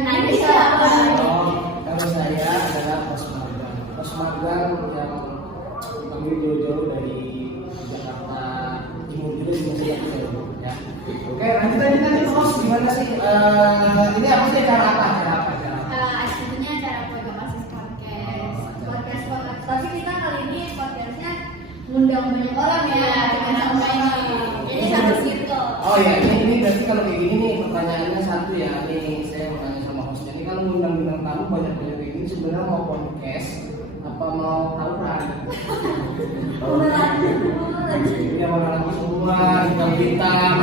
Kalau saya adalah pos magang yang kami jauh-jauh dari Jakarta Timur juga di masih ya. Oke, lanjut host gimana sih? Ini apa sih cara apa? Aslinya cara program Osis podcast. Tapi kita kali ini podcastnya ngundang banyak orang ya, jadi satu circle. Oh ya, ini berarti kalau kayak gini nih pertanyaannya satu ya. Ini saya mau tanya sama hostnya. Ini kalau ngundang tamu banyak kayak gini sebenarnya mau podcast apa mau tawuran? Ini orang lagi semua bintang bintang.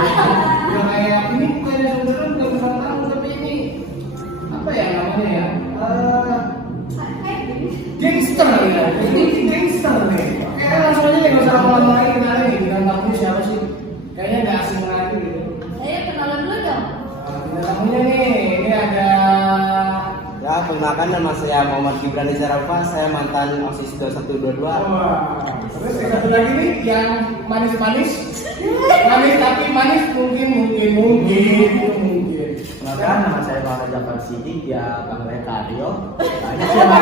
Udah kayak ini bukan sebenarnya bukan bintang tamu tapi ini apa ya namanya ya? Gangster ya. Ini gangster nih. Kayak langsung aja nggak usah lama-lama lagi kenalin nih bintang tamu siapa sih? Kayaknya nggak asing lagi gitu. Saya kenalan dulu dong. Bintang tamunya nih, ini ada. Ya, perkenalkan nama saya Muhammad Gibran Izarafa, saya mantan OSIS 2122. Wah, terus yang satu lagi nih yang manis tapi manis mungkin. Perkenalkan nama saya Muhammad Jafar Sidik, ya Bang Rekario. Banyak siapa?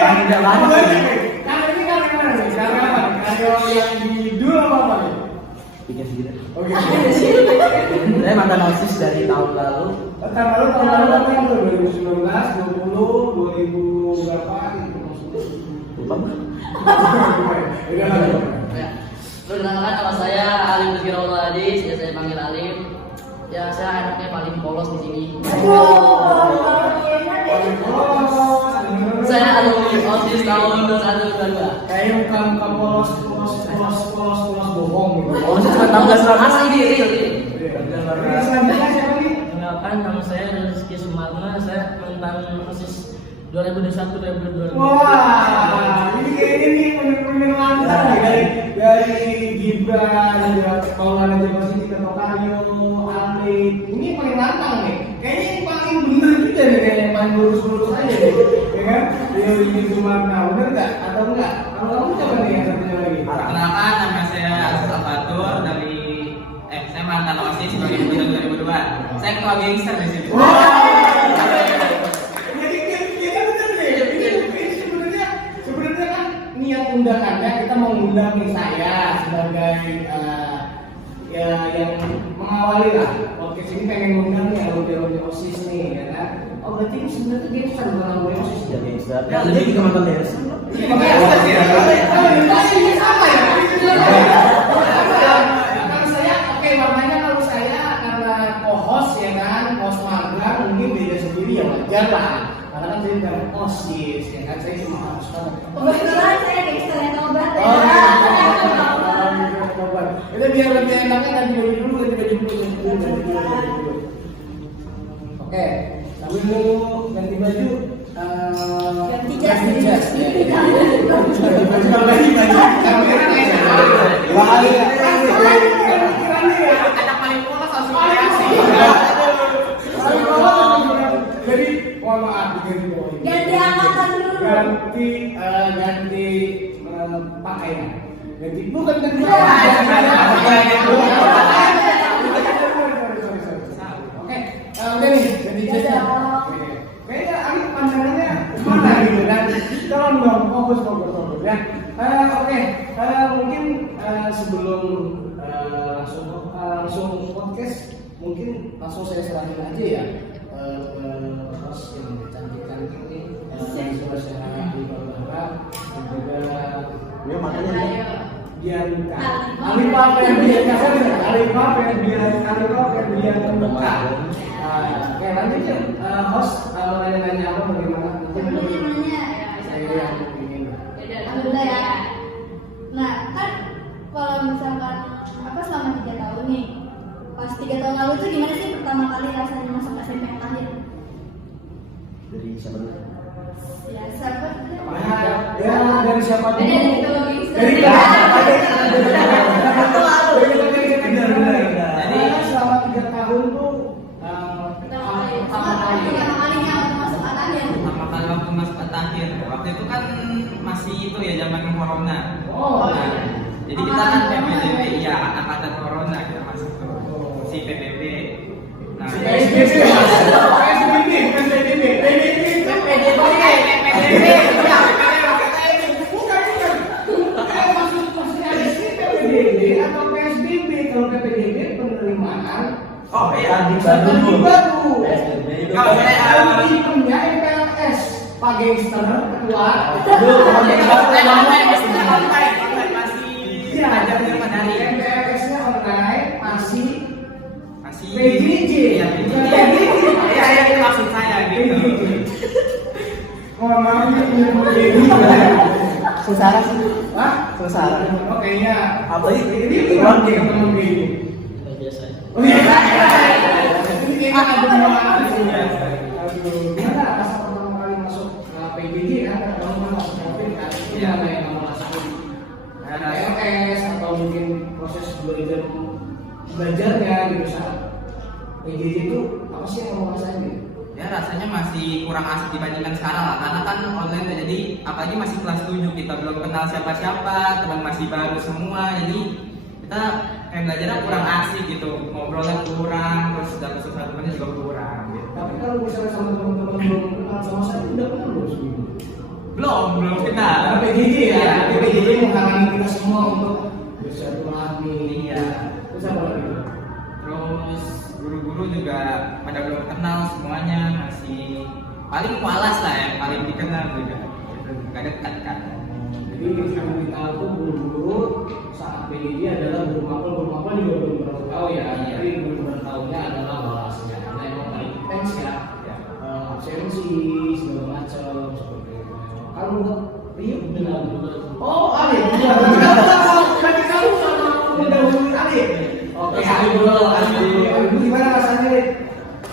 Yang tidak banyak. Karena ini kan mana nih? Karena yang di dulu apa nih? Pikir sedikit. Oke. Saya mantan OSIS dari tahun lalu. Tahun lalu apa yang 2019, 20, 2000 berapa gitu maksudnya? Lupa. Perkenalkan nama saya Alim Rizkyul Hadis, ya saya panggil Alim. Ya saya anaknya paling polos di sini. Saya alumni OSIS tahun 2122. Kayak muka polos bohong gitu. OSIS cuma 16 tahun. Asli diri. Selanjutnya siapa nih? Perkenalkan nama saya Rizky Sumarna, saya mantan OSIS 2021-2022. Wah, ini kayaknya nih bener-bener lancar nih dari Gibran, dari Paulana Jepang, kita Tokario, Alif. Ini paling lantang nih. Kayaknya yang paling bener juga nih, kayaknya yang paling lurus-lurus aja nih, ya kan? Ini cuma bener nggak atau enggak? Kalau kamu coba nih yang satunya lagi. Perkenalkan, nama saya Aziz Al-Fatur dari saya mantan OSIS 2002. Saya ketua gangster di sini. Sebenarnya kan niat undangannya kita mau undang nih saya sebagai ya yang mengawali lah podcast ini pengen undang nih alumni OSIS nih ya kan. Oh berarti ini sebenarnya gangster bukan alumni OSIS ya gangster. Ya, lebih ke mantan DRS. Ini sama ya. Kalau saya oke warnanya kalau saya karena co-host ya kan, host magang mungkin beda sendiri ya wajar lah. Karena kan saya bukan OSIS ya kan, saya cuma harus tahu. Kebetulan saya gangster yang tobat ya. Itu biar lebih enaknya ganti baju dulu. Oke, sambil nunggu ganti baju. Ganti jas. Anak paling polos langsung reaksi. Jadi, mohon maaf Ganti angkatan dulu. Ganti pakaian. Ganti bukan ganti Oke, udah nih ganti jasnya. Kayaknya Alif pandangannya mana gitu kan? Tolong dong fokus ya. Oke, mungkin sebelum langsung podcast, mungkin langsung saya serahin aja ya ke host yang cantik-cantik nih, yang sudah saya Alibaba dan juga Ya, makanya Bianca. Alibaba yang Bianca. Oke, nanti host kalau nanya apa bagaimana? Saya yang ingin. Alhamdulillah ya. Nah kan kalau misalkan selama 3 tahun nih, pas 3 tahun lalu tuh gimana sih pertama kali rasanya masuk SMP yang lahir? dari siapa dulu? Ya siapa? Ya dari siapa dulu? Dari kalau Dari Jadi selama 3 tahun tuh pertama kalinya masuk akhir. pertama kali waktu masuk akhir, waktu itu kan masih itu ya zaman corona. Oh. Nah, jadi kita kan PPDB, ya angkatan corona kita masuk tuh si PPB. Nah, PSBB. strategi baru. SBB itu. Kalau saya Kalau punya MPLS, Pak Gangster ketua. Aduh, kalau dia online masih Iya, ajar jadi zaman dari MPLS-nya online masih masih PJJ. ya itu maksud saya gitu. Mohon maaf ini punya PJJ. Sesara sih. Hah? Sesara. Oh kayaknya Apa ini? ini teman teman PJJ. biasa. Oh iya. Ini kayaknya ada dua. Aduh, gimana pas pertama kali masuk PJJ kan? Kamu kan masuk COVID kan? Ini apa yang kamu rasain? PLS atau mungkin proses belajarnya gitu saat PJJ itu apa sih yang kamu rasain gitu? Ya rasanya masih kurang asik dibandingkan sekarang lah, karena kan online ya, jadi apalagi masih kelas 7 kita belum kenal siapa-siapa, teman masih baru semua, jadi kita kayak belajarnya kurang asik gitu, ngobrolnya kurang, terus dapat sesuatu temannya juga kurang gitu. Tapi kalau misalnya sama teman-teman belum kenal sama saya udah kenal belum sebelumnya? Belum kenal. Karena PJJ ya, tapi PJJ menghalangi kita semua untuk bersilaturahmi. Iya. Terus apa lagi? Terus guru-guru juga pada belum kenal semuanya, masih paling malas lah ya, paling dikenal juga. Gak dekat kan. Jadi yang kita tuh guru-guru saat PJJ adalah guru mapel juga belum pernah tahu ya. Iya. Tapi belum tahunya adalah balasnya. Karena emang paling intens ya. Ya. Absensi segala macam seperti itu. Kalau untuk Rio benar. Oh, Ali. Berarti kamu sama mendahului Ali. Oke, Ali dulu. Ali gimana rasanya?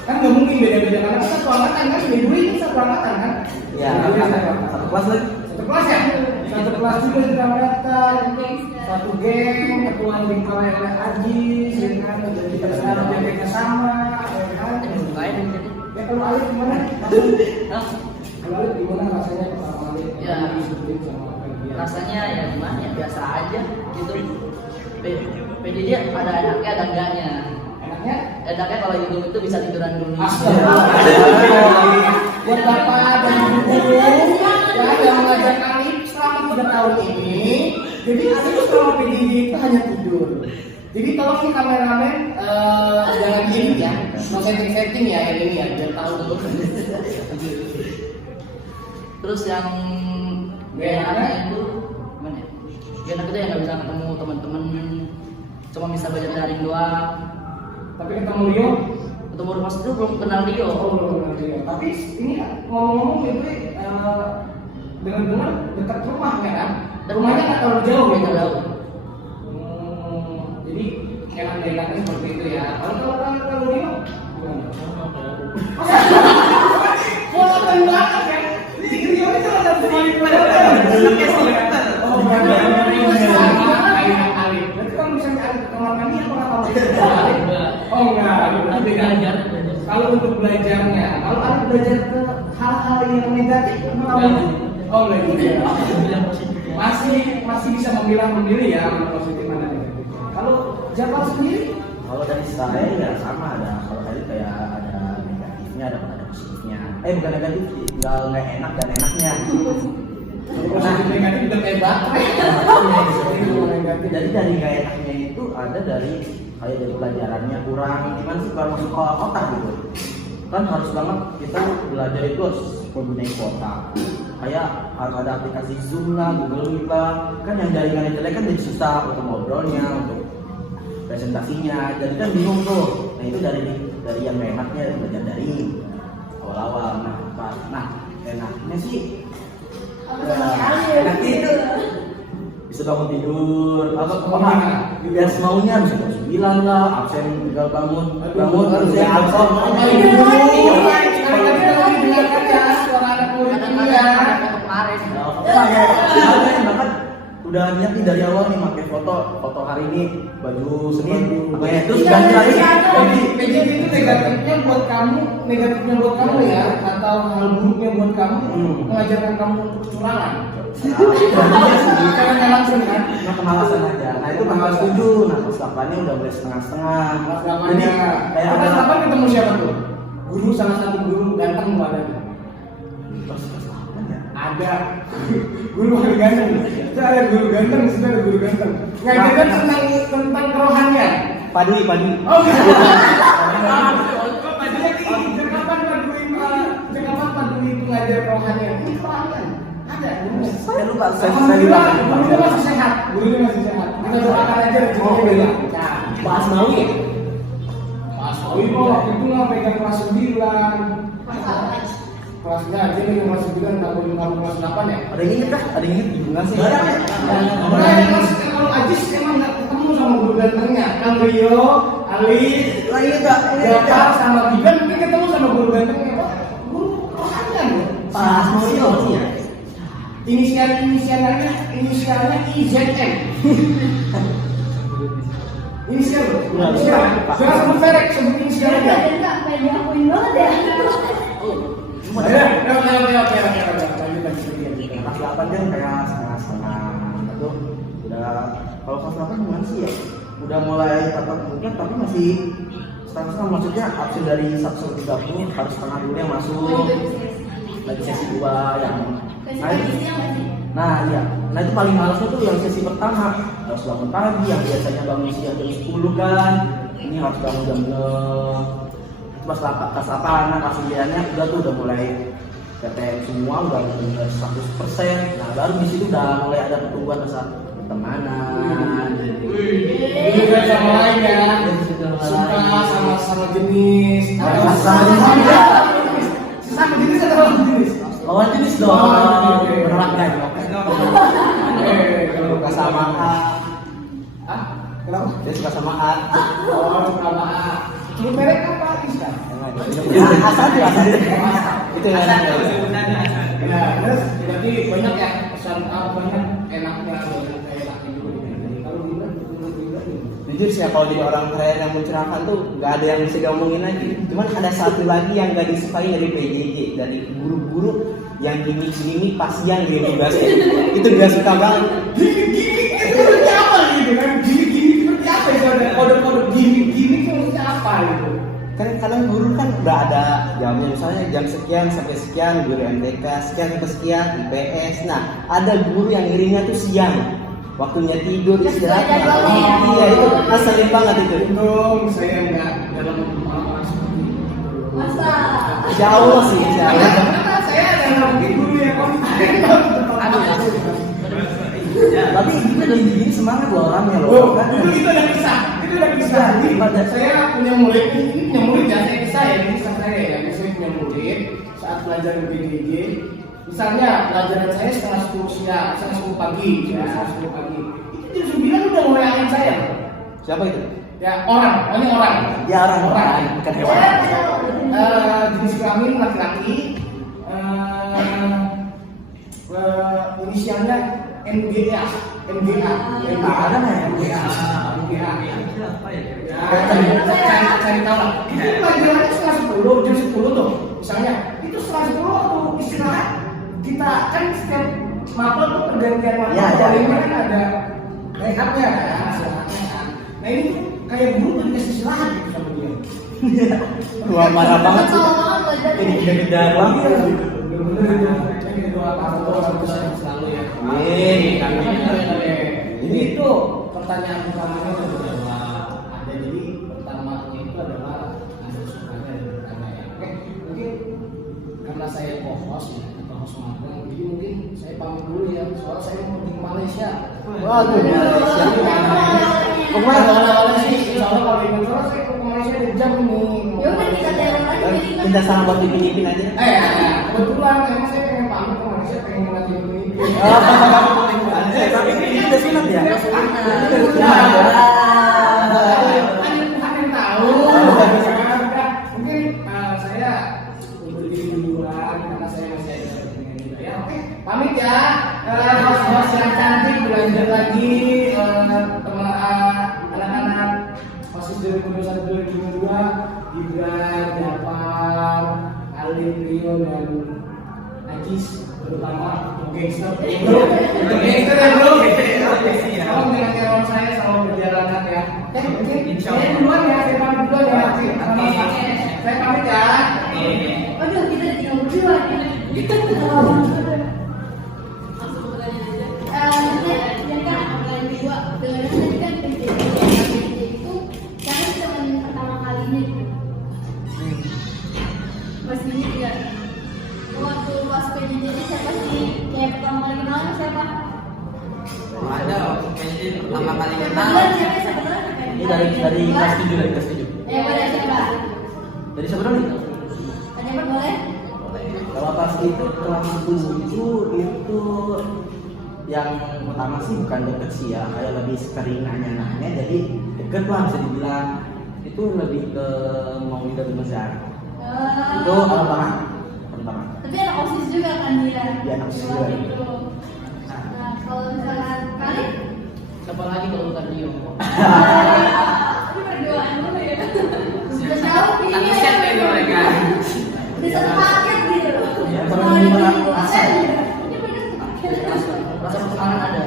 Kan nggak mungkin beda-beda karena kita satu angkatan kan, beda ini satu angkatan kan? Ya, satu kelas lagi. Satu kelas ya? Satu kelas juga kita angkatan, satu geng, ketua lingkaran oleh Aji, ya kan? Dan kita sekarang jaga sama, ya kan? Ya kalau Ali gimana? Kalau Ali gimana rasanya pertama kali Ya. disuruhin sama dia? Rasanya ya gimana ya, biasa aja gitu. PJJ ada enaknya ada enggaknya. Enaknya? Enaknya kalau YouTube itu bisa tiduran dulu. Astagfirullah. Buat bapak dan ibu ya yang mengajar kami selama 3 tahun ini, jadi Alif selama PJJ itu hanya tidur. Jadi tolong nih kameramen jangan gini ya, no setting ya yang ini ya, biar tahu dulu. Terus yang gak enaknya itu gimana ya? Gak enak itu ya nggak bisa ketemu teman-teman, cuma bisa belajar daring doang. Tapi ketemu Rio, Ketemu rumah itu belum kenal Rio. oh belum kenal Rio. Tapi ini ngomong-ngomong itu dengar-dengar dekat rumah ya kan? Rumahnya nggak terlalu jauh Nggak gitu. jauh. Jadi enak-enaknya seperti itu ya. Kalau Rio, pola banget ya. Ini Rio itu ada sekali Oh, berarti kalau misalnya ada ke kamar mandi apa nggak tahu? Oh enggak, berarti beda. Kalau untuk belajarnya, kalau ada belajar ke hal-hal yang negatif, kenapa? Oh enggak gitu. Masih bisa memilah-memilih ya mana positif mana negatif. Kalau Japar sendiri, Kalau dari saya ya sama ada. Kalau tadi kayak ada negatifnya, ada positifnya. Bukan negatif, tinggal nggak enak dan enaknya. positif negatif udah kayak baterai. Jadi dari nggak enaknya itu ada dari kayak dari pelajarannya kurang. Gimana sih kalau masuk sekolah kota gitu? Kan harus banget kita belajar itu harus menggunakan kuota. Kayak harus ada aplikasi Zoom lah, Google Meet lah. Kan yang jaringannya jelek kan jadi susah untuk ngobrolnya, untuk presentasinya. Jadi kan bingung tuh. Nah itu dari yang nggak enaknya belajar dari awal-awal. Nah enaknya sih enaknya itu bisa bangun tidur apa biar semaunya bisa jam 9 lah, absen tinggal bangun harus ya absen suara anak murid Kadang-kadang ya. ada kemarin. bahkan udah niat nih dari awal nih pakai foto hari ini baju Senin pakai terus ganti lagi PJJ itu negatifnya buat kamu ya, atau hal buruknya buat kamu mengajarkan kamu untuk kecurangan. Jangan langsung kan? Cuma kemalasan aja. Nah itu tanggal 7, nah pas 8-nya udah mulai setengah-setengah. Jadi kayak ada apa ketemu siapa tuh? Guru, salah satu guru ganteng tuh ada. Ada guru paling ganteng. Itu ada guru ganteng, situ ada guru ganteng. Ngajarkan tentang kerohanian. Padi. Oh, saya lupa. Saya Alhamdulillah, lupa. gurunya masih sehat. Gurunya masih sehat. Kita doakan aja rezekinya beda. Nah, Pak Asmawi ya? Pak Asmawi kok waktu itu nggak pegang kelas 9. Kelasnya dia nih kelas 9, nggak boleh kelas 8 ya? Ada yang inget kah? Ada yang inget ibu nggak sih? Kalau Ajis emang nggak ketemu sama guru gantengnya. Kang Rio, Ali, Lah iya kak. Gapar sama Bidan mungkin ketemu sama guru gantengnya. Wah, guru rohanian loh. Pas mau ya. Inisialnya IZM. Inisial. Jangan sebut merek, sebut inisial aja. Enggak, kayak diakuin banget ya. Oke. Kelas 8 kan kayak setengah-setengah. Itu udah kalau kelas 8 gimana sih ya? Udah mulai tatap muka tapi masih setengah-setengah, maksudnya absen dari 1:30 harus setengah dulu yang masuk. Lagi sesi 2 yang Nah iya, nah itu paling malesnya tuh yang sesi pertama harus bangun pagi, yang biasanya bangun siang jam 10 kan, ini harus bangun jam 6. Pas kelas 8, kelas 9-nya udah mulai PTM semua, udah benar 100%. Nah baru di situ udah mulai ada pertumbuhan rasa pertemanan. Ini kan sama lain ya. Suka sama jenis. Sama jenis atau lawan jenis? Lawan jenis dong. Beneran kan? Kalau Suka sama A. ah, kenapa? Dia suka sama A. Oh, sama A. Sebut merek apa? Isa. Asal itu yang ada. Nah, terus berarti banyak ya pesan banyak enaknya juga. Kalau gimana? Jujur sih ya, kalau jadi orang terakhir yang mencerahkan tuh nggak ada yang bisa diomongin lagi. Cuman ada satu lagi yang nggak disukai dari PJJ, dari guru-guru yang gimmick pas siang gini basket. Itu dia suka banget. Gimik itu seperti apa gitu kan? Gimik seperti apa itu? Ada kode-kode gimik itu seperti apa gitu? Kan kadang guru kan udah ada jamnya, misalnya jam sekian sampai sekian guru MTK, sekian sampai sekian IPS. Nah, ada guru yang ngiringnya tuh siang. Waktunya tidur istirahat. Iya itu ngeselin banget itu. Untung saya nggak dalam orang-orang seperti itu. Masa? Insya Allah sih, insya Allah. Karena saya adalah mungkin guru yang Tapi kita dari begini semangat loh orangnya loh. Oh, itu udah kisah. Itu udah kisah. Jadi, saya punya murid, ini punya murid ya, saya kisah ya, ini kisah saya ya. Saya punya murid saat belajar di PJJ. Misalnya pelajaran saya setengah 10 siang, setengah 10 pagi, ya, setengah 10 pagi. Itu jam 9 udah mulai angin saya. Siapa itu? Ya orang, pokoknya orang. Ya orang bukan hewan. Jenis kelamin laki-laki. Inisialnya MGA. Ada nggak ya? MGA. Cari tahu lah. Itu pelajarannya setengah 10, jam 10 tuh. Misalnya, itu setengah 10 waktu istirahat. Kita kan setiap mapel tuh pergantian mapel. Ya. Kan ada rehatnya kan. Nah ini tuh kayak guru kan dikasih istirahat gitu sama dia. Wah marah banget sih. Ini beda banget. Ini doa bagus selalu ya. Amin. Ini itu pertanyaan pertamanya itu adalah ada, jadi pertamanya itu adalah ada sukanya dan bertanya ya. Oke, mungkin karena saya co-host ya, atau host magang, jadi mungkin saya pamit dulu ya, soalnya saya mau pergi ke Malaysia. Waduh, Malaysia. Kemana? Awal-awalnya sih, soalnya kalau di Malaysia saya ke Malaysia 2 jam nih. Ya udah kita jalan lagi jadi kan. Kita sama buat dipinipin aja. Kebetulan emang saya pengen pamit ke Malaysia, pengen ngelatih ini. Tapi ini udah sunat ya? Yang tahu. Mungkin saya berdiri duluan karena saya masih ada dengan juga ya. Oke, pamit ya. Host yang cantik belajar lagi teman anak-anak OSIS 2021-2022 Gibran, Japar, Alin, Rio dan Ajis, terutama gangster ya bro. Tolong dengan kawan saya selalu berjalanan ya. Mungkin saya duluan ya, saya pamit duluan ya. Saya pamit ya. Aduh, kita tinggal berdua nih. Langsung bertanya aja. Ya kan, yang kedua, dengan tadi kan PJJ itu karena teman pertama kalinya gitu. Masih ingat waktu pas PJJ siapa sih? Kayak pertama kali kenal siapa? Ada waktu PJ pertama kali kenal. Siapa? Ini dari kelas 7 dari kelas 7. Boleh siapa? Dari siapa dulu? Ada apa boleh? Kalau pas itu kelas 7 itu yang pertama sih bukan deket sih ya, kayak lebih sering nanya-nanya, jadi deket lah bisa dibilang. Itu lebih ke mau dari besar. Itu awal banget. Tapi anak OSIS juga kan dia? Iya, anak OSIS juga. Gitu. Nah, kalau misalkan kali Siapa lagi kalau bukan Dio? ini berduaan dulu ya. Sudah tahu Satu ini set itu mereka. di satu paket gitu. Iya, Kalau kalau di gimana? satu Rasa. paket, ini mereka satu paket. Rasa pertemanan ada.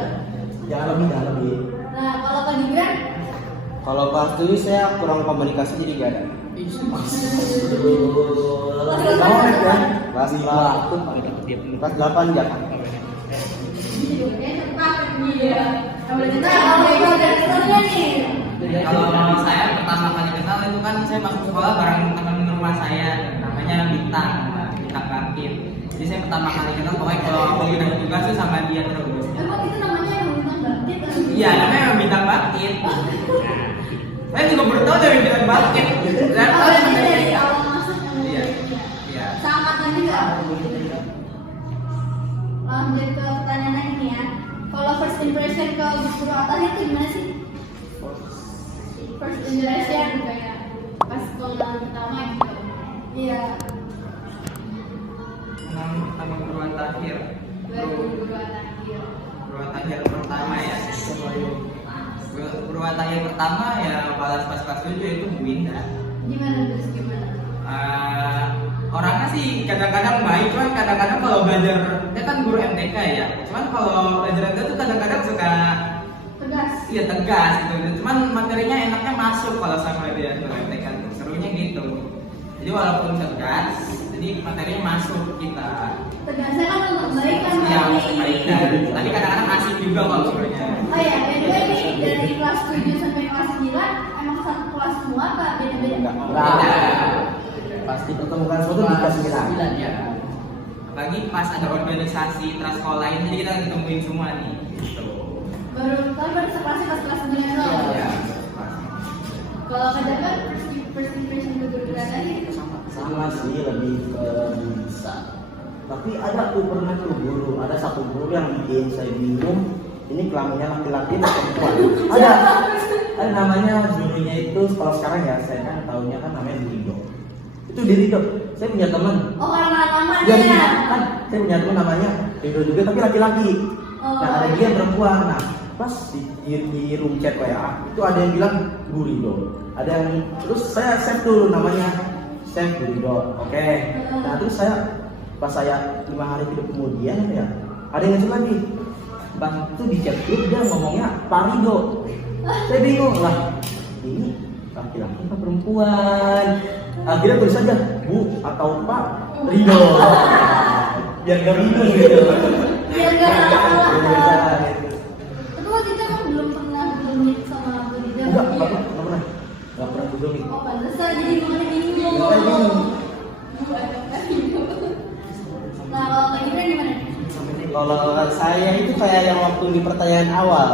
Jangan lebih. Nah, kalau Kak Gibran, Kalau pas dulu saya kurang komunikasi jadi gak ada. Kelas 8 jangan. hidupnya satu paket dia. Nah, kalau Ego dan Sternya nih. Kalau saya pertama kali kenal itu kan saya masuk sekolah bareng teman rumah saya, namanya Bintang, Bintang Bangkit. Jadi saya pertama kali kenal pokoknya kalau aku udah tugas tuh sama dia terus. Emang itu namanya yang bintang bangkit? Iya, namanya memang Bintang Bangkit. Saya juga baru tahu dari Bintang Bangkit. Dan tahu Oh, yang ini dari penting. awal masuk yang Iya. ini. Iya. Sama kan juga. Lanjut ke pertanyaan lain nih ya. Kalau first impression ke guru atas itu gimana sih? First impression kayak pas pengenalan pertama gitu. Iya. Nama Perguruan Takhir. Guru atas gitu. Perguruan Takhir pertama ya. Perguruan Takhir pertama ya balas pas kelas 7 itu Bu Indah. Gimana terus gimana? Orangnya sih kadang-kadang baik, cuman kadang-kadang kalau belajar dia kan guru MTK ya. Cuman kalau belajar MTK tuh kadang-kadang suka Tegas. iya tegas gitu. Cuman materinya enaknya masuk kalau sama dia guru MTK tuh. Serunya gitu. Jadi walaupun tegas, jadi materinya masuk kita. Tegasnya kan untuk kebaikan. Iya, Pak. untuk kebaikan. Tapi kadang-kadang asik juga kalau serunya. Oh ya, by the way nih dari kelas 7 sampai kelas 9 emang satu kelas semua apa beda-beda? Pasti pertemukan suatu di kelas 9. Ya. Apalagi pas ada organisasi prasekolah ini jadi kita ditemuin semua nih. Gitu. Baru sekelasnya pas kelas 9 doang. Iya. Kalau kadang first impression guru lagi Sama sih, lebih ke bisa. Tapi ada tuh pernah tuh guru, ada satu guru yang bikin saya bingung. Ini kelaminnya laki-laki atau perempuan? Ada namanya gurunya itu kalau sekarang ya saya kan tahunya kan namanya Rido. Itu di Rido. Saya punya teman. Oh karena namanya Ya, ya. kan saya punya teman namanya Rido juga tapi laki-laki. Nah ada dia yang perempuan. Nah pas di room chat WA itu ada yang bilang Bu Rido. Ada yang terus saya save tuh namanya save Bu Rido. Oke. Nah terus pas saya 5 hari kemudian ya ada yang ngecek lagi. Bang itu di chat grup dia ngomongnya Pak Rido. Saya bingung lah. Ini laki-laki atau perempuan? Akhirnya tulis saja Bu atau Pak Rido. Biar gak bingung gitu. Biar gak salah. Biar Tapi waktu itu emang belum pernah meet sama Bu Rida. Enggak pernah. Enggak pernah duduk nih. Oh pantesan jadi makanya bingung. Bingung. Nah kalau Kak Gibran gimana? Kalau saya itu kayak yang waktu di pertanyaan awal,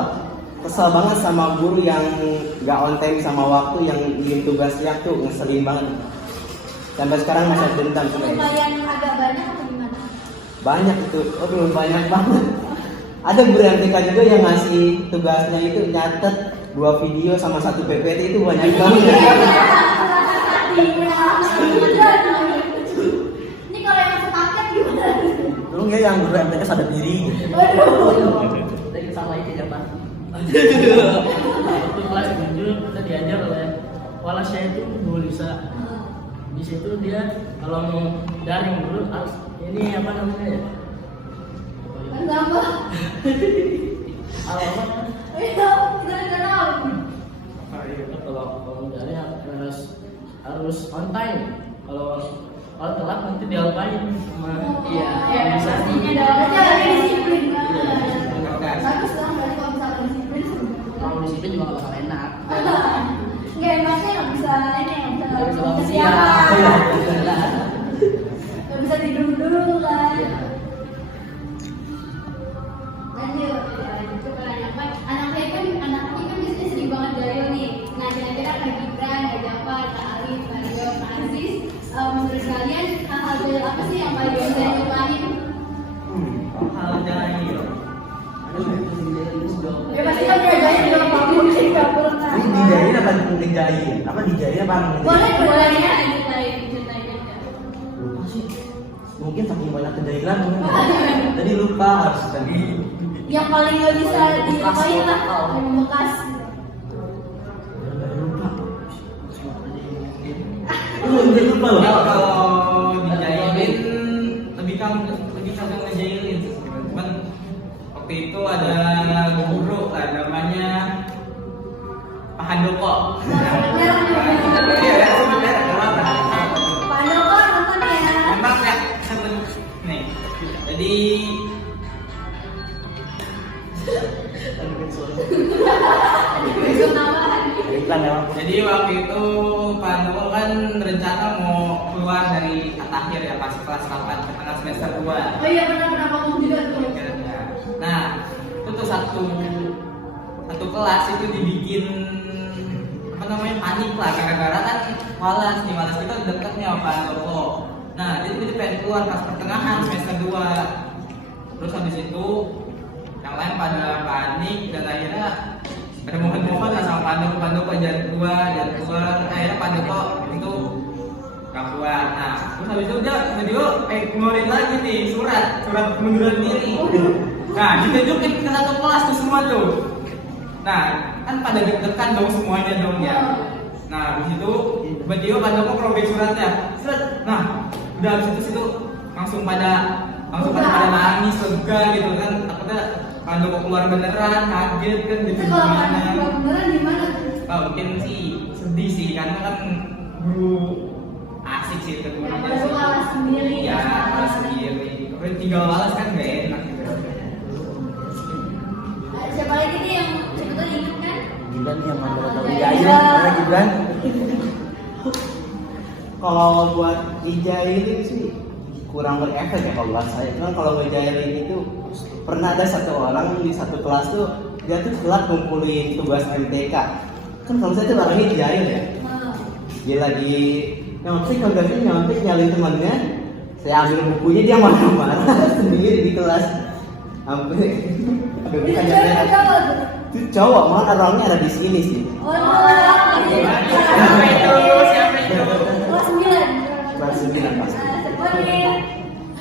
kesel banget sama guru yang gak on time sama waktu, yang bikin tugasnya tuh ngeselin banget. Sampai sekarang masih dendam sama dia. Lumayan agak banyak atau gimana? Banyak itu, aduh banyak banget. Ada guru MTK juga yang ngasih tugasnya itu nyatet 2 video sama 1 PPT, itu banyak banget. Ini kalau yang sepaket gimana? Dulu ya yang guru MTK sadar diri. Waduh. Kita sama itu ya Pak. Waktu kelas 7 kita diajar oleh kepala saya itu Bu Lisa. Di situ dia kalau mau daring dulu harus ini apa namanya ya? Kenapa? Alamat Iya, kita nggak tahu. kalau mau daring harus on time. Kalau telat nanti diapain sama Iya, pastinya dong. Kita lagi disiplin banget. Tegas. Bagus dong, berarti kalau misalkan disiplin. kalau di situ juga nggak bakal enak. Nggak enaknya nggak bisa ini, nggak bisa Nggak bisa bangun siaran. siang. Nggak bisa tidur dulu kan. jahil apa sih yang paling bisa nyukain? Hal jahil. Ya pasti kan dia jahil di dalam kamu sih nggak pernah. Ini dijailin apa ngejailin? Apa dijailin apa Boleh ngejailin? boleh ya ceritain aja. Lupa sih. Mungkin saking banyak kejailan mungkin. Jadi lupa harus kan. Yang paling nggak bisa dilupain lah, yang membekas. Lupa. Udah lupa loh. Ya, kalau dijailin lebih kan ngejailin sih. Cuman waktu itu ada guru namanya Pak Handoko. Iya, ya, sebenarnya nggak apa-apa. Pak Joko nonton ya. Memang ya, nih. Jadi Itu nama. Iklan ya. Jadi waktu itu Pak Handoko kan rencana mau keluar dari akhir ya pas kelas 8 ke tengah semester 2. Oh iya pernah ngomong juga tuh. Nah, itu tuh satu kelas itu dibikin apa namanya panik lah gara-gara kan walas kita dekatnya sama Pak Handoko. Nah, jadi kita pengen keluar pas pertengahan semester 2. Terus habis itu yang lain pada panik dan akhirnya pada mohon-mohon lah sama Pak Handoko jangan keluar. Akhirnya Pak Handoko itu gak keluar. Nah, terus habis itu dia ngeluarin lagi nih surat pengunduran diri. Nah, ditunjukin ke satu kelas tuh semua tuh. Nah, kan pada deg-degan dong semuanya dong ya. Nah, di situ tiba-tiba Pak Handoko robek suratnya. Nah, udah habis itu situ langsung pada nangis lega gitu kan. Takutnya Pak Handoko keluar beneran, kaget kan gitu Itu kalau gimana. anak beneran gimana? Mungkin sih sedih sih karena kan guru asik sih itu gurunya Pada sih. malas sendiri. Iya, malas sendiri. Tapi tinggal malas kan gak enak gitu. Siapa lagi nih yang sebetulnya ingat kan? Gibran yang mana dijailin? Mana Gibran? Kalau buat dijailin sih kurang berefek ya kalau buat saya. Cuman kalau ngejailin itu pernah ada satu orang di satu kelas tuh dia tuh telat ngumpulin tugas MTK. Kan kalau saya tuh orangnya dijail ya. Dia lagi nyontek nyalin temannya. Saya ambil bukunya dia marah-marah sendiri di kelas. Sampai Itu cewek cowok tuh. itu cowok malah orangnya ada di sini sih. Oh, Siapa itu? kelas 9. Kelas 9 pasti. Semuanya.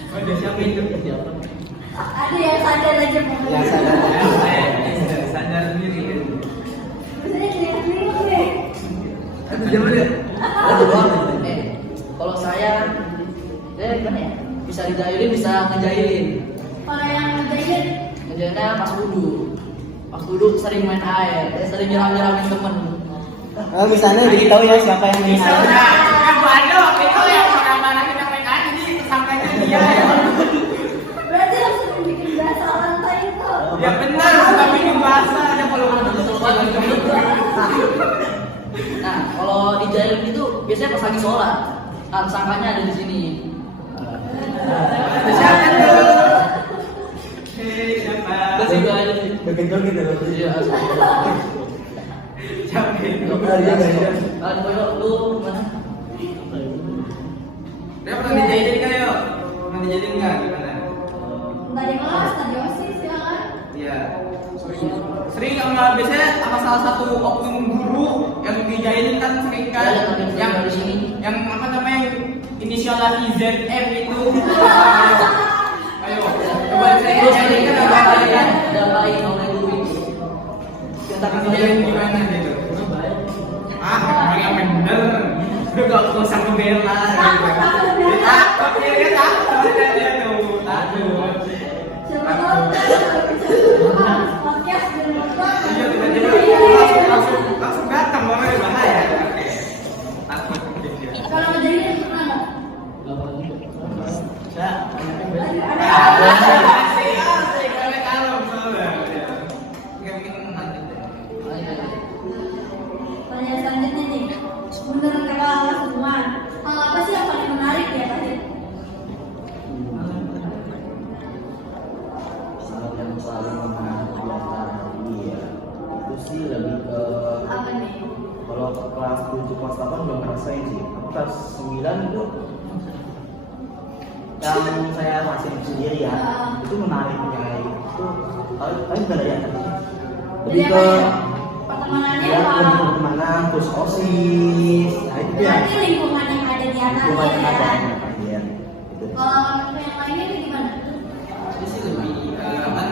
Oh, dia siapa itu? Ada yang sadar aja pokoknya. Yang sadar. Sadar sendiri. Biasanya cerita-cerita deh. Kalau saya gimana ya? Bisa dijailin, bisa ngejailin. Kalau yang ngejailin, Ngejailinnya pas wudhu sering main air, sering nyiram-nyiramin temen. Misalnya beritahu ya siapa yang Bisa misalnya. udah. Kan Bu Ando waktu itu yang marah-marah kita main aja jadi tersangkanya dia ya. berarti langsung bikin bahasa lantai itu. Ya benar, suka bikin bahasa aja kalau Nah, kalau dijailin itu biasanya pas lagi sholat. Nah, tersangkanya ada di sini. siapa tuh? Hei, siapa? Terus juga ada di Begendol gitu loh. Iya, Siapa itu? lu gimana? Dia pernah dijailin kan yuk? Pernah dijailin nggak? Gimana? Tadi kelas, tadi osis, silakan. Iya. Sering sama biasanya sama salah satu oknum guru yang dijailin kan sering kan yang di sini. yang apa namanya inisialnya IZM itu. Ayo, coba saya Terus dijailin kan ada apa lain, ya? ada lain oleh guru itu. Kita dijailin gimana gitu? Orang yang bener, udah gak usah ngebela gitu. Takut dia takut dia tuh, takut. Siapa tahu kita podcast dan nonton. Iya, tiba-tiba langsung datang orangnya bahaya. Takut dia. Kalau ngejailin pernah nggak? Asik, kalian kalem soalnya. Nggak mungkin nanti deh. Pertanyaan selanjutnya nih, menurut kakak semua, hal apa sih yang paling menarik ya tadi? yang saya rasain sendiri ya, itu menariknya itu tapi bukan dari atas, lebih ke pertemanannya ya apa? lebih pertemanan terus OSIS, nah itu ya Berarti lingkungan yang ada di atasnya lingkungan yang ada ya. ya gitu. Kalau yang lainnya itu gimana? Jadi sih lebih kan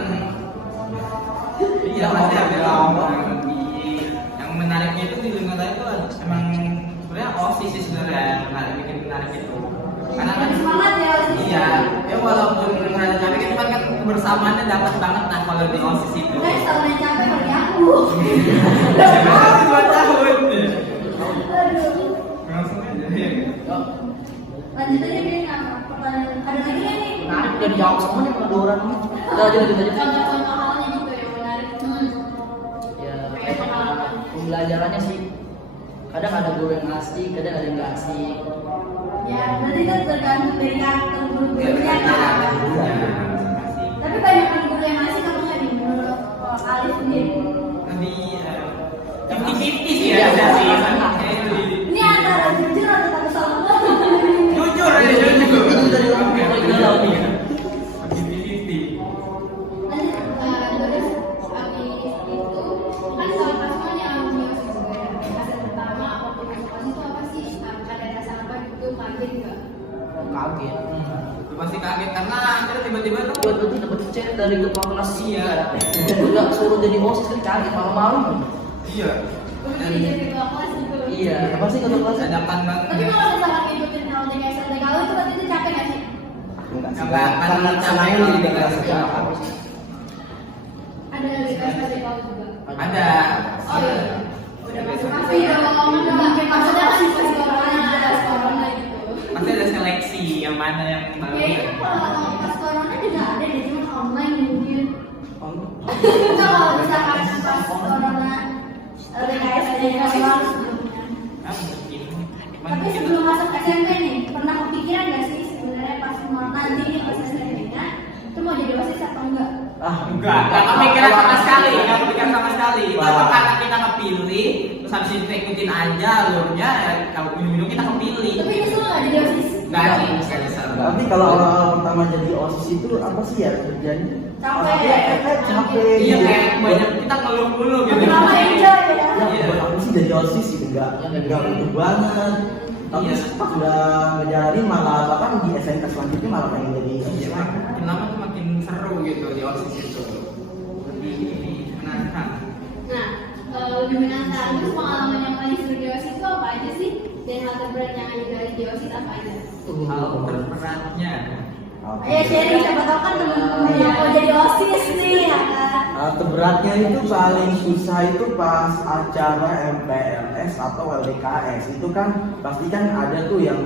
iya pasti ada yang yang menariknya itu di lingkungan saya itu emang sebenarnya OSIS sih sebenarnya yang bikin menarik itu karena kan Semangat ya. iya ya walaupun ada capek kan cuma kan kebersamaannya dapat banget nah kalau di OSIS itu Saya selalu yang capek bagi aku. 2 tahun Aduh. langsung aja ya Lanjut aja deh, pertanyaan ada lagi nggak nih? Menarik udah dijawab semuanya sama 2 orang nih. Udah lanjut aja. Contoh-contoh halnya gitu yang menarik. Ya, Kayak pengalaman. pembelajarannya sih kadang ada guru yang asik, kadang ada yang nggak asik. Ya, berarti itu tergantung dari karakter guru-gurunya kan. Iya. Tapi banyak guru yang asik apa nggak nih menurut Alif sendiri? lebih 50-50 sih Iya, ya sih iya. Kayaknya lebih Ini antara jujur atau takut salah? jujur aja jujur Itu dari orang yang paling dalam nih. 50-50 Terus abis itu kan kalau pas semuanya alumni OSIS juga ya. Fase pertama waktu masuk OSIS itu apa sih? Ada rasa apa gitu kaget nggak? Kaget. Lu pasti kaget karena akhirnya tiba-tiba tuh Buat itu dapat chat dari ketua kelas Iya. Udah suruh jadi OSIS kan kaget malu-malu. iya Terus dan jadi ketua kelas gitu. Iya. Apa sih ketua kelas? dadakan banget Tapi kalau misalnya ngikutin LDK SLDK itu berarti itu capek nggak sih? Enggak sih, Enggak, karena kan senangnya capek jadi kalau kelas tidak apa? Ada LDK SLDK juga. ada Oh iya. Udah masuk pasti dong. Udah maksudnya kan pas corona gitu. pasti ada seleksi yang mana yang baru Kayaknya kalau pas corona juga ada deh, cuma online mungkin. Oh, Kita kalau misalkan pas corona LDKS doang sebelumnya. mungkin Tapi sebelum masuk SMP nih, pernah kepikiran nggak sih sebenarnya pas mau nanti nih pas SMP-nya itu mau jadi OSIS atau enggak? enggak kepikiran sama sekali enggak kepikiran sama sekali itu karena kita kepilih terus habis itu kita ikutin aja alurnya ya kalau ujung-ujung kita kepilih Tapi nyesel nggak jadi OSIS? enggak sih enggak nyesel. Tapi kalau awal pertama jadi OSIS itu apa sih ya terjadi? Capek. Capek. iya kayak banyak kita ngeluh-ngeluh gitu Lama enjoy ya. Ya, buat aku sih jadi OSIS gitu enggak butuh banget. Tapi Iya. pas udah ngejalanin malah bahkan di SMK selanjutnya malah pengen jadi iya OSIS lagi. makin lama tuh makin seru gitu di OSIS itu lebih menantang Nah, lebih menantang. Terus pengalaman yang paling seru di OSIS itu apa aja sih? Dan hal terberat yang ada dari di OSIS apa aja? hal terberatnya Oke. Ayo sharing, siapa tahu kan teman-teman yang mau jadi OSIS nih ya kan? Terberatnya itu paling susah itu pas acara MPLS atau LDKS itu kan pasti kan ada tuh yang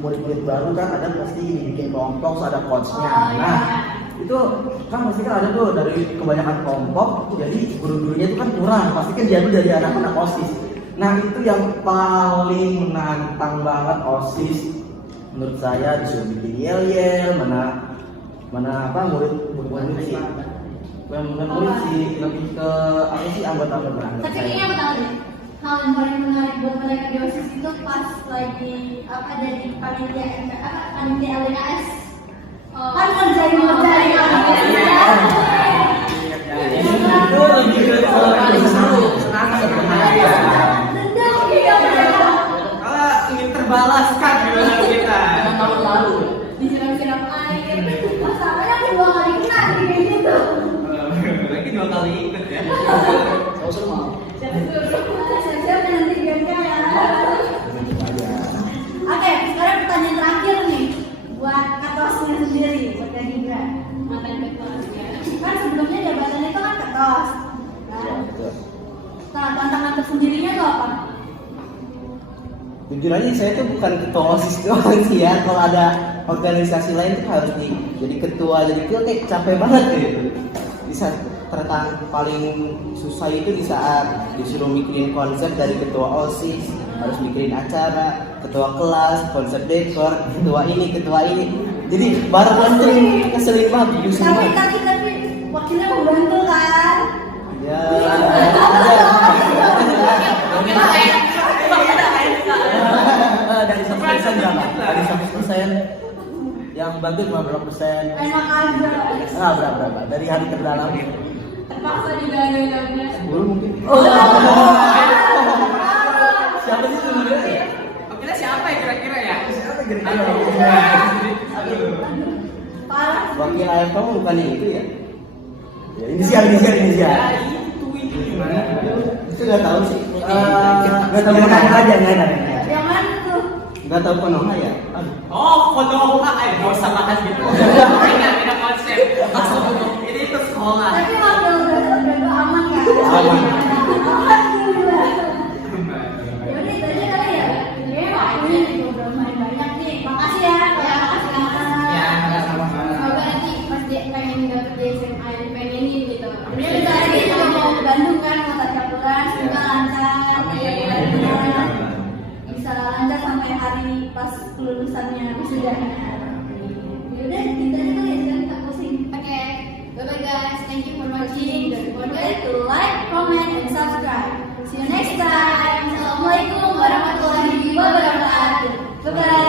murid-murid baru kan ada pasti bikin kelompok ada coachnya. Oh, iya. Nah itu kan pasti kan ada tuh dari kebanyakan kelompok jadi guru-gurunya itu kan kurang pasti kan diambil dari anak-anak OSIS. Nah itu yang paling menantang banget OSIS menurut saya disuruh bikin yel-yel mana apa murid sih bukan murid sih lebih ke apa sih anggota-anggota. Tapi kayaknya aku tahu deh. Hal yang paling menarik buat mereka di OSIS itu pas lagi apa jadi panitia panitia LDKS. Kan ngerjain Itu lebih ke Senang sebenarnya. Dendam gitu mereka. kalau ingin terbalaskan gimana kita Karena tahun lalu. Disiram-siram air. Masalahnya aku 2 kali kena kayak gitu. lagi 2 kali ikut ya Saya usul mau. Siap-siap nanti GMK ya. Oke, sekarang pertanyaan terakhir nih buat ketosnya sendiri, buat Kak Gibra, mantan ketos ya. Kan sebelumnya jabatannya itu kan ketos. Nah, tantangan tersendirinya tuh apa? Jujur aja saya tuh bukan ketua OSIS doang sih ya. Kalau ada organisasi lain tuh harus jadi ketua, jadi kayak capek banget gitu. Bisa tertang paling susah itu di saat disuruh mikirin konsep dari ketua OSIS, harus mikirin acara, ketua kelas, konsep dekor, ketua ini. Jadi bareng bantuin keselin banget, pusing banget. Tapi wakilnya membantu kan? Ya, dari 100% berapa? Dari 100% Yang bantu cuma berapa persen? Enak aja. Nah, berapa? Dari hati terdalam. Terpaksa digagalnya. 10 mungkin. Siapa sih sebenarnya? Oke lah, siapa ya kira-kira ya? Siapa Parah. Wakil AFK bukannya itu ya? Ya, inisial. Itu gimana? Itu nggak tahu sih. Nggak tahu mana aja nggak ada. Yang mana tuh? Nggak tahu Konoha ya? Oh, Konoha, gak usah bahas gitu. Beda konsep. Ini itu sekolah. Tapi waktu udah aman kan? Aman. Alhamdulillah. Ya udah itu aja kali ya. Ya waktunya juga udah lumayan banyak nih. Makasih ya. Ya makasih kakak. Ya, sama-sama. Semoga nanti pas dia pengen dapet di SMA yang pengenin gitu. Dia bisa aja juga mau ke Bandung kan mau tak campuran, semoga lancar. Bisa lancar sampai hari pas kelulusannya wisudanya. Yaudah, kita aja kali ya, sekarang kita closing. Oke, bye-bye guys. Thank you for watching. Don't forget to like, comment, and subscribe. See you next time. Assalamualaikum warahmatullahi wabarakatuh. Bye-bye.